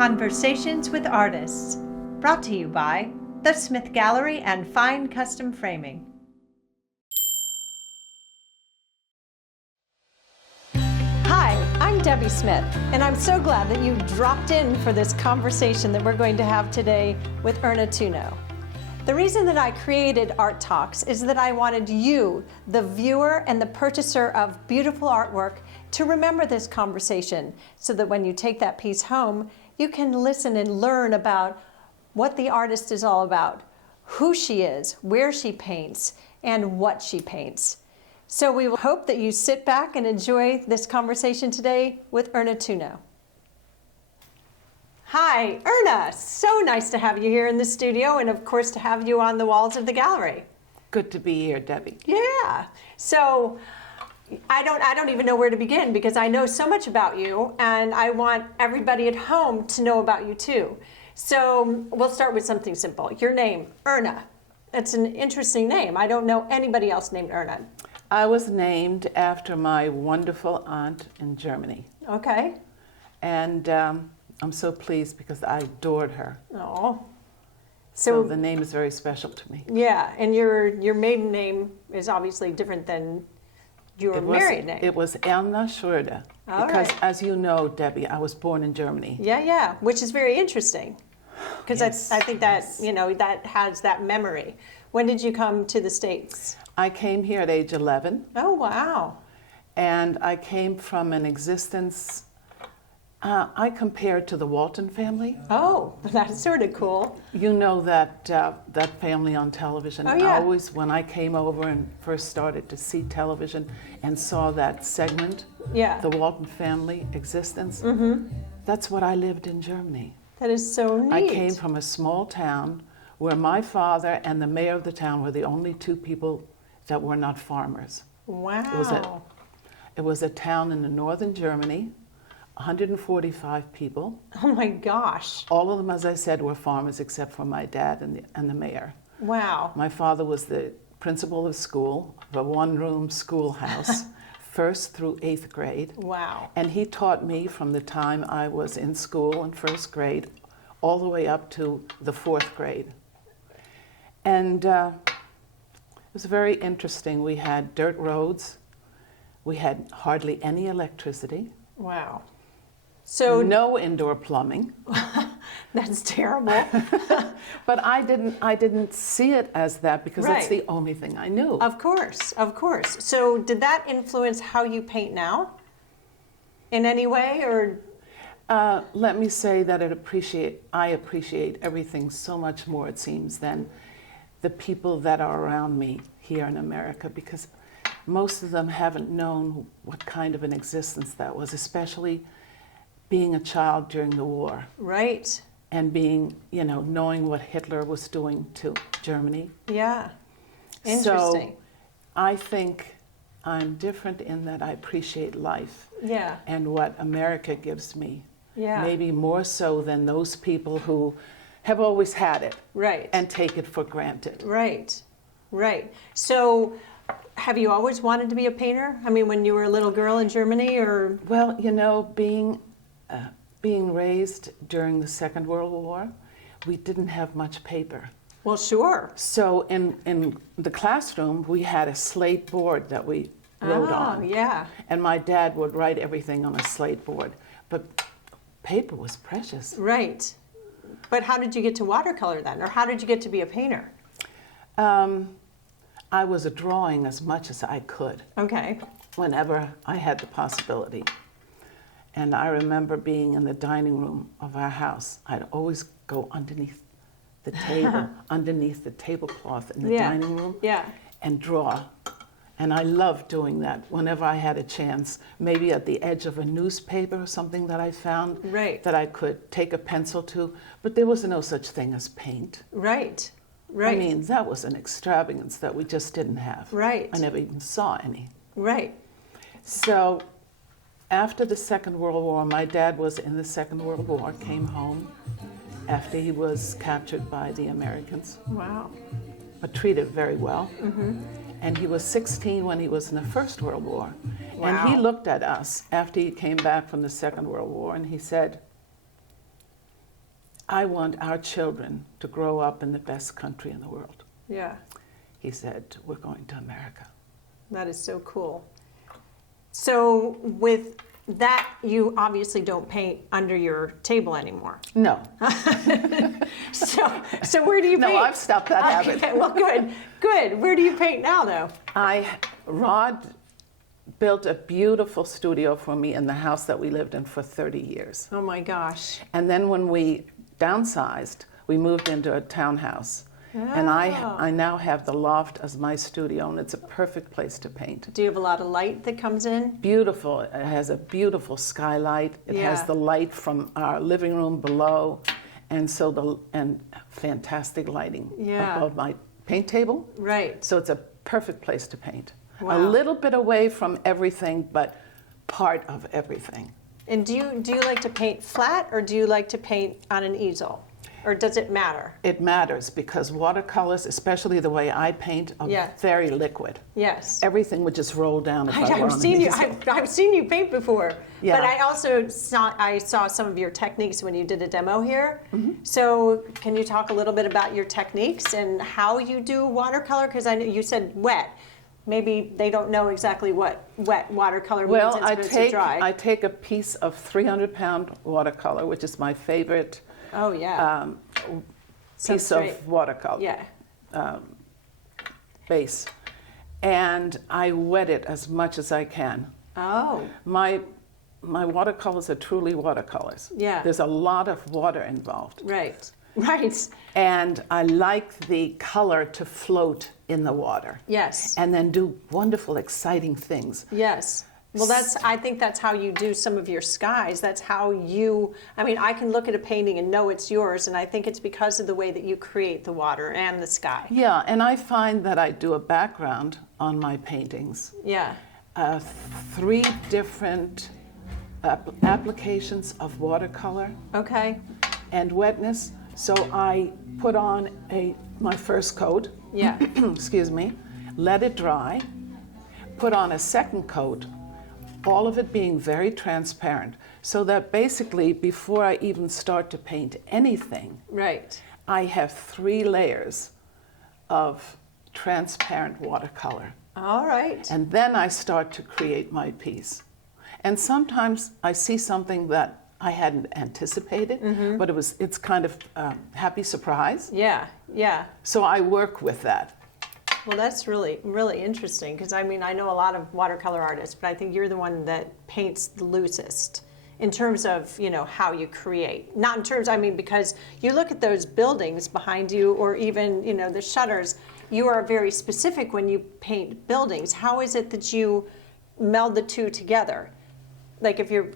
Conversations with Artists, brought to you by The Smith Gallery and Fine Custom Framing. Hi, I'm Debbie Smith, and I'm so glad that you dropped in for this conversation that we're going to have today with Erna Tunno. The reason that I created Art Talks is that I wanted you, the viewer and the purchaser of beautiful artwork, to remember this conversation so that when you take that piece home, you can listen and learn about what the artist is all about, who she is, where she paints, and what she paints. So we hope that you sit back and enjoy this conversation today with Erna Tunno. Hi, Erna. So nice to have you here in the studio and of course to have you on the walls of the gallery. Good to be here, Debbie. Yeah. So I don't even know where to begin because I know so much about you and I want everybody at home to know about you too. So we'll start with something simple. Your name, Erna. That's an interesting name. I don't know anybody else named Erna. I was named after my wonderful aunt in Germany. Okay. And I'm so pleased because I adored her. Oh. So the name is very special to me. Yeah, and your maiden name is obviously different than your married name. It was Erna Schröder. All because right. as you know, Debbie, I was born in Germany. Yeah, which is very interesting. Because Yes, I think that, that has that memory. When did you come to the States? I came here at age 11. Oh, wow. And I came from an existence, I compared to the Walton family. Oh, that's sort of cool. You know that that family on television. Oh, yeah. Always, when I came over and first started to see television and saw that segment, Yeah. the Walton family existence, that's what I lived in Germany. That is so neat. I came from a small town where my father and the mayor of the town were the only two people that were not farmers. Wow. It was a town in the northern Germany, 145 people. Oh my gosh. All of them, as I said, were farmers except for my dad and the mayor. Wow. My father was the principal of school, of a one-room schoolhouse, first through 8th grade. Wow. And he taught me from the time I was in school in first grade all the way up to the 4th grade. And it was very interesting. We had dirt roads. We had hardly any electricity. Wow. So No indoor plumbing. that's terrible. But I didn't see it as that because that's Right. the only thing I knew. Of course. So did that influence how you paint now? In any way, or? Let me say that I appreciate everything so much more, it seems, than the people that are around me here in America, because most of them haven't known what kind of an existence that was, especially being a child during the war. Right. And being, knowing what Hitler was doing to Germany. Yeah. Interesting. So I think I'm different in that I appreciate life. Yeah. And what America gives me. Yeah. Maybe more so than those people who have always had it. Right. And take it for granted. Right. So have you always wanted to be a painter? I mean, when you were a little girl in Germany, or? Well, being raised during the Second World War, we didn't have much paper. Well, sure. So in the classroom, we had a slate board that we wrote on. Oh, yeah. And my dad would write everything on a slate board. But paper was precious. Right. But how did you get to watercolor then? Or how did you get to be a painter? I was drawing as much as I could. Okay. Whenever I had the possibility. And I remember being in the dining room of our house. I'd always go underneath the table, underneath the tablecloth in the dining room, and draw. And I loved doing that whenever I had a chance, maybe at the edge of a newspaper or something that I found that I could take a pencil to. But there was no such thing as paint. Right. I mean, that was an extravagance that we just didn't have. Right. I never even saw any. Right. So after the Second World War, my dad was in the Second World War, came home after he was captured by the Americans. Wow. But treated very well. Mm-hmm. And he was 16 when he was in the First World War. Wow. And he looked at us after he came back from the Second World War and he said, I want our children to grow up in the best country in the world. Yeah. He said, we're going to America. That is so cool. So with that, you obviously don't paint under your table anymore. No. So where do you paint? No, I've stopped that habit. Okay, well, good. Where do you paint now, though? Rod built a beautiful studio for me in the house that we lived in for 30 years. Oh my gosh. And then when we downsized, we moved into a townhouse. And I now have the loft as my studio, and it's a perfect place to paint. Do you have a lot of light that comes in? Beautiful. It has a beautiful skylight. It has the light from our living room below, and fantastic lighting above my paint table. Right. So it's a perfect place to paint. Wow. A little bit away from everything, but part of everything. And do you like to paint flat, or do you like to paint on an easel? Or does it matter? It matters because watercolors, especially the way I paint, are very liquid. Yes. Everything would just roll down if I were on an easel. I've seen you paint before. Yeah. But I also saw some of your techniques when you did a demo here. Mm-hmm. So can you talk a little bit about your techniques and how you do watercolor? Because I know you said wet. Maybe they don't know exactly what wet watercolor means. Well, dry. I take a piece of 300-pound watercolor, which is my favorite. Oh, yeah. Piece of watercolor. Yeah. Base. And I wet it as much as I can. Oh. My watercolors are truly watercolors. Yeah. There's a lot of water involved. Right. Right. And I like the color to float in the water. Yes. And then do wonderful, exciting things. Yes. Well, I think that's how you do some of your skies. That's how I can look at a painting and know it's yours, and I think it's because of the way that you create the water and the sky. Yeah, and I find that I do a background on my paintings. Yeah. 3 different applications of watercolor. Okay. And wetness. So I put on my first coat. Yeah. Excuse me. Let it dry. Put on a second coat. All of it being very transparent, so that basically before I even start to paint anything, right, I have 3 layers of transparent watercolor. All right. And then I start to create my piece. And sometimes I see something that I hadn't anticipated, but it's kind of a happy surprise. Yeah, yeah. So I work with that. Well, that's really, really interesting because I know a lot of watercolor artists, but I think you're the one that paints the loosest in terms of, how you create. Not in terms, because you look at those buildings behind you or even, the shutters, you are very specific when you paint buildings. How is it that you meld the two together? Like if you're,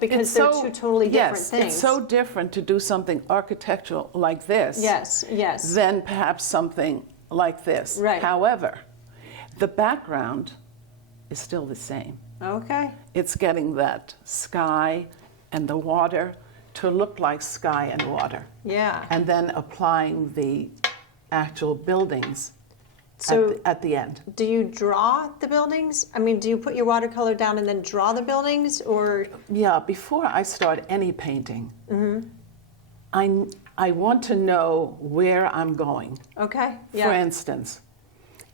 because they're 2 totally different things. Yes, it's so different to do something architectural like this. Yes, yes. Than perhaps something like this. Right. However, the background is still the same. Okay. It's getting that sky and the water to look like sky and water. Yeah. And then applying the actual buildings So at the end. Do you draw the buildings? Do you put your watercolor down and then draw the buildings, or? Yeah, before I start any painting, I want to know where I'm going. Okay. Yeah. For instance,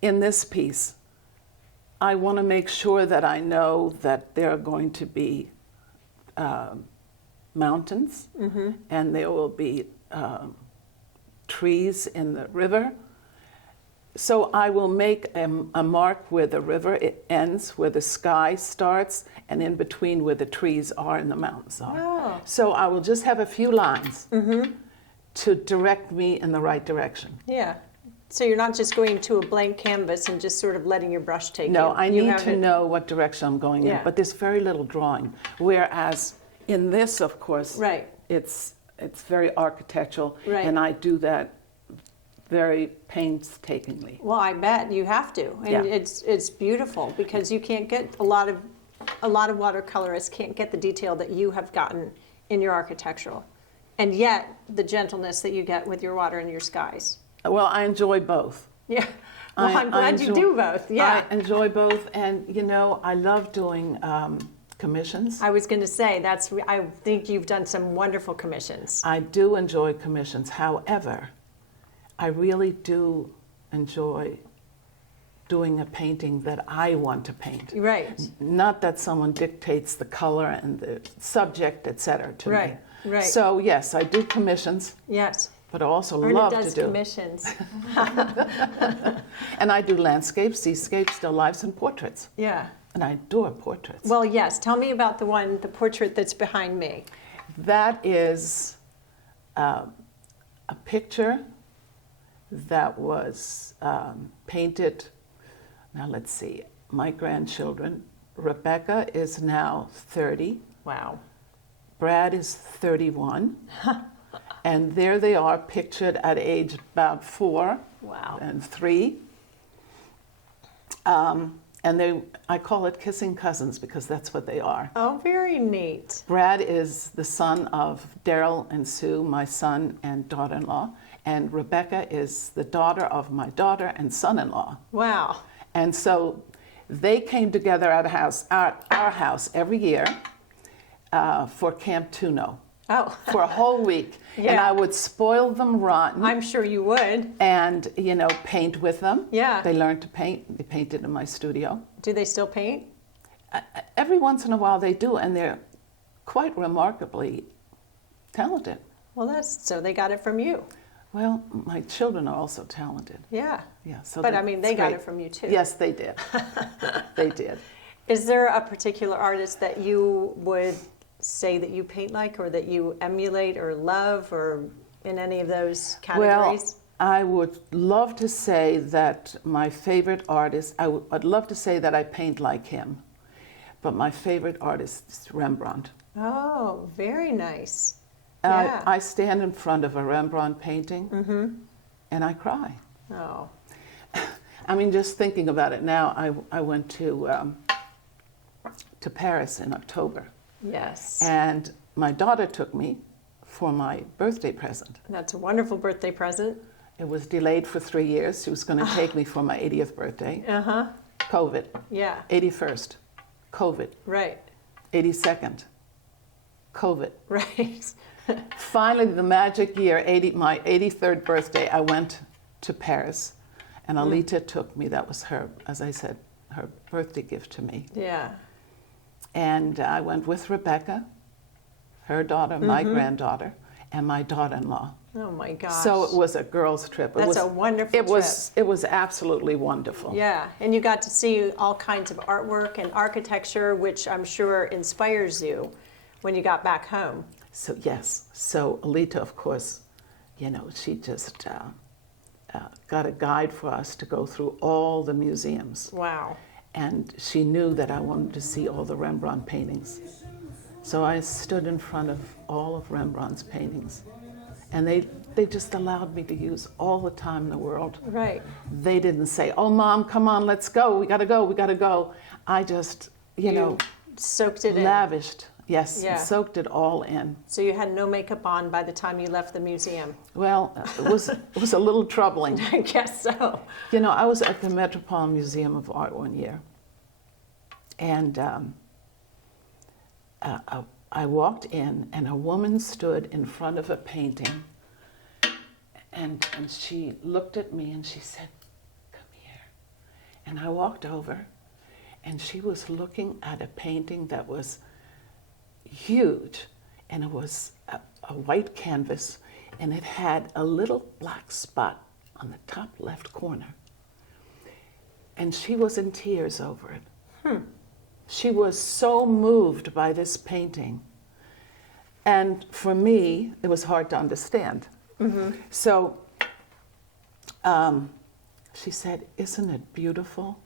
in this piece, I want to make sure that I know that there are going to be mountains, and there will be trees in the river. So I will make a mark where the river ends, where the sky starts, and in between where the trees are and the mountains are. Oh. So I will just have a few lines to direct me in the right direction. Yeah. So you're not just going to a blank canvas and just sort of letting your brush take you. No, I need to know what direction I'm going in, but there's very little drawing. Whereas in this, of course, it's very architectural, and I do that very painstakingly. Well, I bet you have to, and it's beautiful because you can't get a lot of watercolorists can't get the detail that you have gotten in your architectural, and yet the gentleness that you get with your water and your skies. Well, I enjoy both. Yeah. Well, I'm glad you do both. Yeah. I enjoy both, and I love doing commissions. I was going to say, I think you've done some wonderful commissions. I do enjoy commissions. However, I really do enjoy doing a painting that I want to paint. Right. Not that someone dictates the color and the subject, etc. to me. Right, right. So yes, I do commissions, Yes. but I also Erna love does to do. commissions. And I do landscapes, seascapes, still lifes, and portraits. Yeah. And I adore portraits. Well, yes. Tell me about the portrait that's behind me. That is a picture that was painted. Now let's see, my grandchildren. Rebecca is now 30. Wow. Brad is 31. And there they are pictured at age about 4 Wow. and 3. And I call it kissing cousins because that's what they are. Oh, very neat. Brad is the son of Daryl and Sue, my son and daughter-in-law. And Rebecca is the daughter of my daughter and son-in-law. Wow. And so they came together at our house every year for Camp Tunno Oh. for a whole week. Yeah. And I would spoil them rotten I'm sure you would. and, paint with them. Yeah. They learned to paint. They painted in my studio. Do they still paint? Every once in a while they do, and they're quite remarkably talented. Well, so they got it from you. Well, my children are also talented. Yeah. Yeah, so But I mean, they got great. it from you too. Yes, they did. They did. Is there a particular artist that you would say that you paint like, or that you emulate or love, or in any of those categories? Well, I would love to say that my favorite artist, I'd love to say that I paint like him, but my favorite artist is Rembrandt. Oh, very nice. Yeah. I stand in front of a Rembrandt painting and I cry. Oh. I mean, just thinking about it now, I went to Paris in October. Yes. And my daughter took me for my birthday present. That's a wonderful birthday present. It was delayed for 3 years. She was going to take me for my 80th birthday. Uh-huh. COVID. Yeah. 81st. COVID. Right. 82nd. COVID. Right. Finally, the magic year, my 83rd birthday, I went to Paris. And Alita took me. That was her, as I said, her birthday gift to me. Yeah. And I went with Rebecca, her daughter, my granddaughter, and my daughter-in-law. Oh my gosh. So it was a girls' trip. That's a wonderful trip. It was absolutely wonderful. Yeah, and you got to see all kinds of artwork and architecture, which I'm sure inspires you when you got back home. So yes, so Alita, of course, she just got a guide for us to go through all the museums. Wow. And she knew that I wanted to see all the Rembrandt paintings. So I stood in front of all of Rembrandt's paintings. And they just allowed me to use all the time in the world. Right. They didn't say, "Oh, Mom, come on, let's go. We got to go. We got to go." I just, soaked it in. lavished. Yes, Yeah. soaked it all in. So you had no makeup on by the time you left the museum. Well, it was a little troubling. I guess so. I was at the Metropolitan Museum of Art one year, and I walked in, and a woman stood in front of a painting, and she looked at me and she said, "Come here." And I walked over, and she was looking at a painting that was huge, and it was a white canvas, and it had a little black spot on the top left corner. And she was in tears over it. She was so moved by this painting. And for me, it was hard to understand. So she said, "Isn't it beautiful?"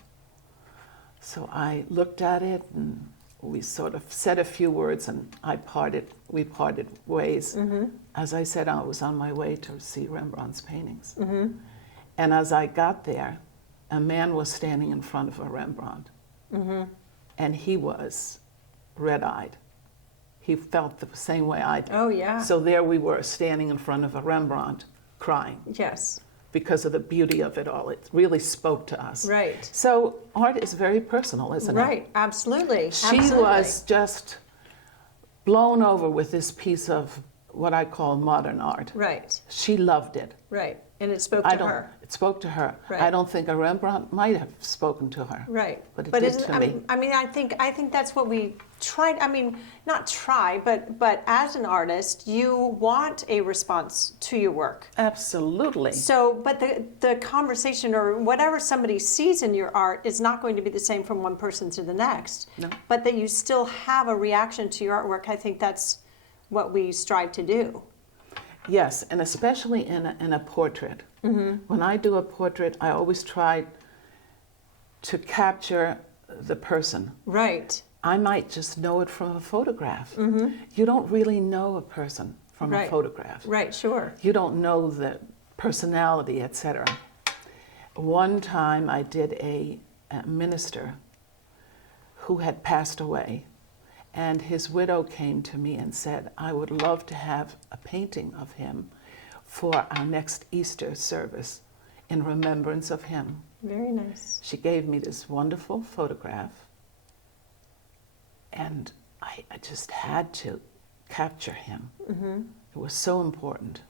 So I looked at it, and we sort of said a few words, and we parted ways. As I said, I was on my way to see Rembrandt's paintings. And as I got there, a man was standing in front of a Rembrandt. And he was red-eyed. He felt the same way I did. Oh, yeah. So there we were, standing in front of a Rembrandt, crying. Yes. because of the beauty of it all. It really spoke to us. Right. So art is very personal, isn't it? Right, absolutely. She absolutely. was just blown over with this piece of what I call modern art. Right, She loved it. right. And it spoke to her. It spoke to her. Right. I don't think a Rembrandt might have spoken to her. Right. But it did to me. I mean, I think that's what we tried. I mean, not try, but as an artist, you want a response to your work. Absolutely. So, but the conversation or whatever somebody sees in your art is not going to be the same from one person to the next. No. But that you still have a reaction to your artwork, I think that's what we strive to do. Yes, and especially in a portrait. Mm-hmm. When I do a portrait, I always try to capture the person. Right. I might just know it from a photograph. Mm-hmm. You don't really know a person from Right. a photograph. Right, sure. You don't know the personality, etc. One time I did a minister who had passed away, and his widow came to me and said, I would love to have a painting of him for our next Easter service in remembrance of him. Very nice. She gave me this wonderful photograph, and I just had to capture him. Mm-hmm. It was so important.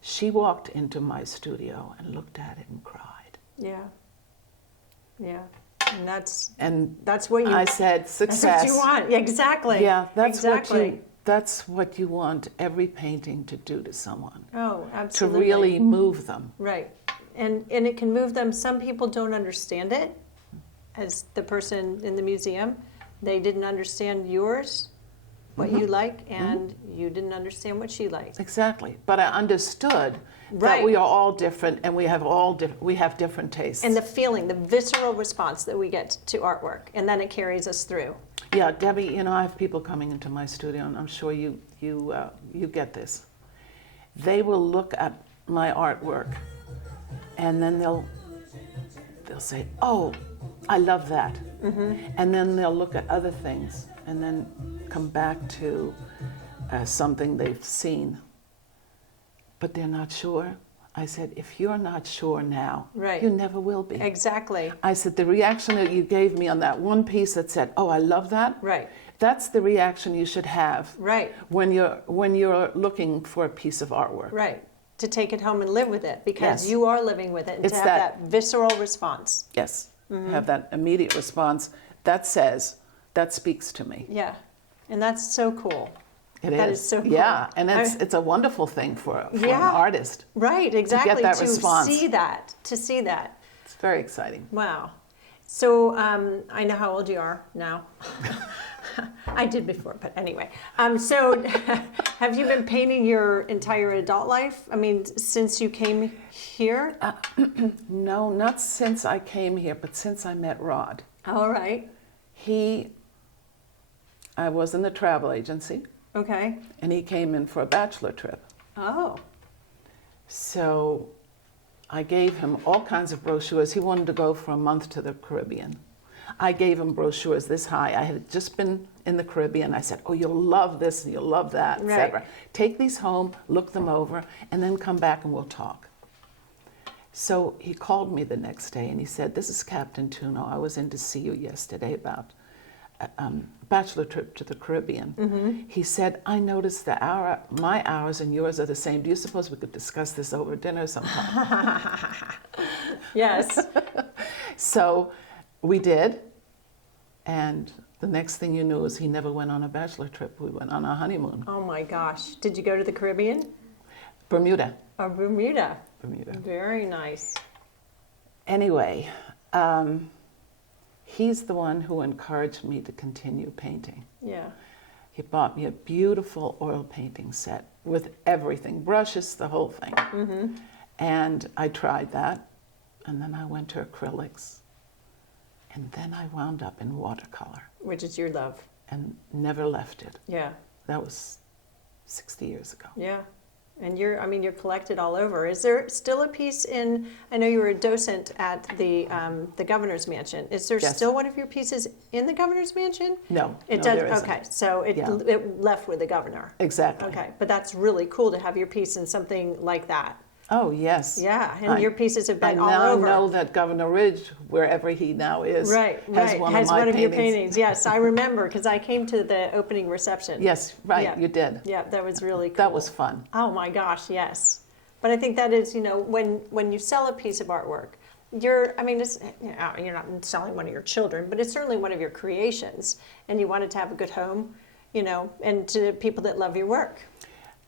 She walked into my studio and looked at it and cried. Yeah. Yeah. And that's And what you I said, success. That's what you want. Yeah, exactly. Yeah, exactly. that's what you want every painting to do to someone. Oh, To absolutely. really move them. Right. And it can move them. Some people don't understand it. As the person in the museum, they didn't understand yours, what you like, and you didn't understand what she liked. Exactly. But I understood Right. that we are all different and we have different tastes. And the feeling, the visceral response that we get to artwork, and then it carries us through. Yeah, Debbie, you know, I have people coming into my studio, and I'm sure you get this. They will look at my artwork, and then they'll say, "Oh, I love that," and then they'll look at other things, and then come back to something they've seen, but they're not sure. I said, if you're not sure now, Right. you never will be. Exactly. I said, the reaction that you gave me on that one piece that said, "Oh, I love that," Right. that's the reaction you should have Right. when you're looking for a piece of artwork. Right. To take it home and live with it, because Yes. you are living with it, and It's to have that visceral response. Yes, have that immediate response that says, that speaks to me. Yeah. And that's so cool. It is. That is so cool. Yeah, and it's a wonderful thing for an Yeah. artist. Right, exactly. that response. To see that. It's very exciting. Wow. So I know how old you are now. I did before, but anyway. So have you been painting your entire adult life? I mean, since you came here? No, not since I came here, but since I met Rod. All right. I was in the travel agency, Okay. and he came in for a bachelor trip. Oh. So I gave him all kinds of brochures. He wanted to go for a month to the Caribbean. I gave him brochures this high. I had just been in the Caribbean. I said, "Oh, you'll love this and you'll love that, etc. Right. Take these home, look them over, and then come back and we'll talk." So he called me the next day and he said, "This is Captain Tunno. I was in to see you yesterday about a bachelor trip to the Caribbean." He said, "I noticed my hours and yours are the same. Do you suppose we could discuss this over dinner sometime?" Yes. So we did, and the next thing you knew is he never went on a bachelor trip. We went on a honeymoon. Oh my gosh. Did you go to the Caribbean? Bermuda. Oh, Bermuda. Bermuda. Very nice. Anyway, he's the one who encouraged me to continue painting. Yeah. He bought me a beautiful oil painting set with everything, brushes, the whole thing. And I tried that, and then I went to acrylics, and then I wound up in watercolor Which is your love. and never left it. Yeah. That was 60 years ago. Yeah. And you're collected all over. Is there still a piece in, I know you were a docent at the governor's mansion. Is there Yes. still one of your pieces in the governor's mansion? No, It no, does, there isn't. okay, so it Yeah. it left with the governor. Exactly. Okay, but that's really cool to have your piece in something like that. Oh, yes. Yeah, and your pieces have been all over. I over. now know that Governor Ridge, wherever he now is, Right, has right. one Has of my one of your paintings. paintings. Yes, I remember because I came to the opening reception. Yes, right, Yeah. you did. Yeah, that was really cool. That was fun. Oh my gosh, yes. But I think that is, when you sell a piece of artwork, it's, you're not selling one of your children, but it's certainly one of your creations, and you want it to have a good home, and to people that love your work.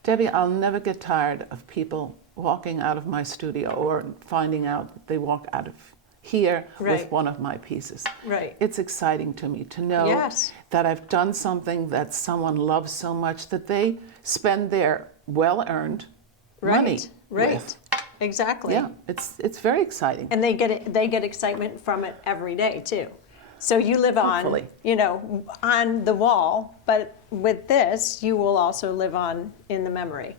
Debbie, I'll never get tired of people walking out of my studio or finding out that they walk out of here Right. with one of my pieces. Right. It's exciting to me to know Yes. that I've done something that someone loves so much that they spend their well-earned money Right. with. Exactly. Yeah, it's very exciting. And they get excitement from it every day too. So you live on, Hopefully. on the wall, but with this, you will also live on in the memory.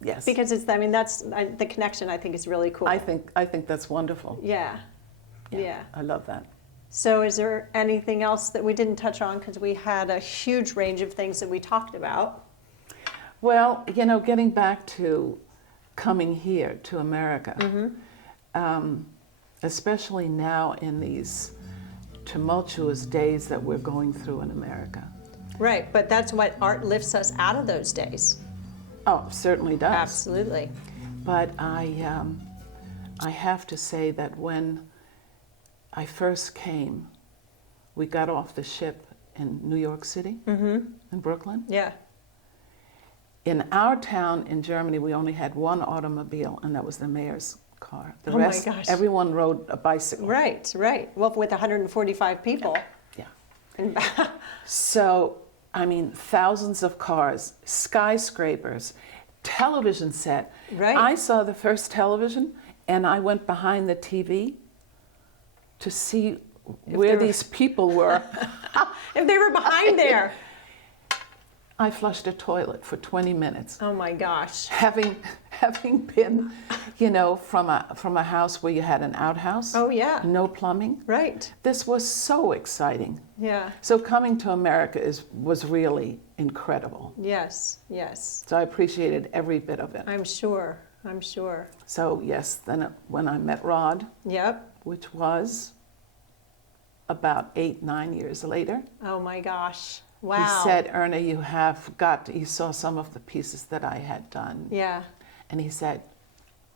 Yes. Because that's the connection. I think is really cool. I think that's wonderful. Yeah. Yeah. I love that. So is there anything else that we didn't touch on because we had a huge range of things that we talked about? Well, getting back to coming here to America, especially now in these tumultuous days that we're going through in America. Right, but that's what art lifts us out of those days. Oh, certainly does. Absolutely. But I have to say that when I first came, we got off the ship in New York City, in Brooklyn. Yeah. In our town in Germany, we only had one automobile, and that was the mayor's car. The Oh my rest, gosh. everyone rode a bicycle. Right, right. Well, with 145 people. Yeah. And So, thousands of cars, skyscrapers, television set. Right. I saw the first television, and I went behind the TV to see where they were- these people were. if they were behind there. I flushed a toilet for 20 minutes. Oh my gosh. Having been, from a house where you had an outhouse. Oh yeah. No plumbing. Right. This was so exciting. Yeah. So coming to America was really incredible. Yes, yes. So I appreciated every bit of it. I'm sure. I'm sure. So yes, then when I met Rod, Yep. which was about 8-9 years later, Oh my gosh. Wow. he said, Erna, he saw some of the pieces that I had done. Yeah. And he said,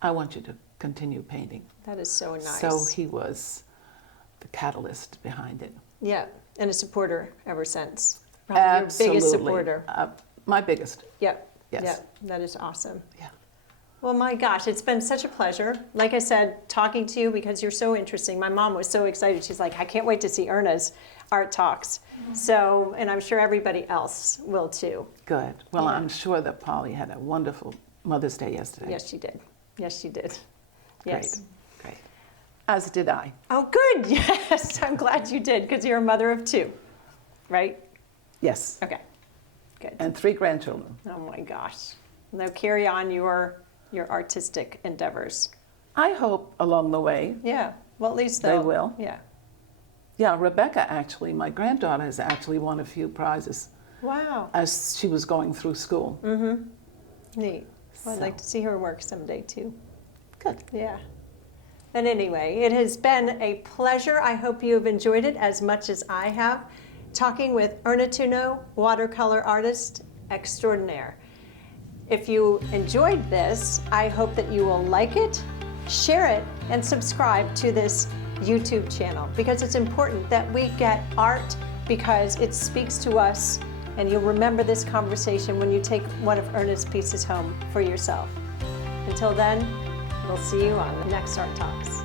I want you to continue painting. That is so nice. So he was the catalyst behind it. Yeah. And a supporter ever since. Probably your biggest supporter. My biggest. Yep. Yes. Yep. That is awesome. Yeah. Well, my gosh, it's been such a pleasure. Like I said, talking to you because you're so interesting. My mom was so excited. She's like, I can't wait to see Erna's art talks. So, and I'm sure everybody else will too. Good. Well, Yeah. I'm sure that Polly had a wonderful Mother's Day yesterday. Yes, she did. Yes, she did. Yes. Great. As did I. Oh, good. Yes, I'm glad you did because you're a mother of 2, right? Yes. Okay. Good. And 3 grandchildren. Oh my gosh. Now carry on your artistic endeavors. I hope along the way. Yeah. Well, at least They will. Yeah. Yeah, Rebecca actually, my granddaughter, has actually won a few prizes Wow. as she was going through school. Neat. Well, I'd like to see her work someday too. Good. Yeah. But anyway, it has been a pleasure. I hope you have enjoyed it as much as I have. Talking with Erna Tunno, watercolor artist extraordinaire. If you enjoyed this, I hope that you will like it, share it, and subscribe to this YouTube channel because it's important that we get art because it speaks to us, and you'll remember this conversation when you take one of Erna's pieces home for yourself. Until then, we'll see you on the next Art Talks.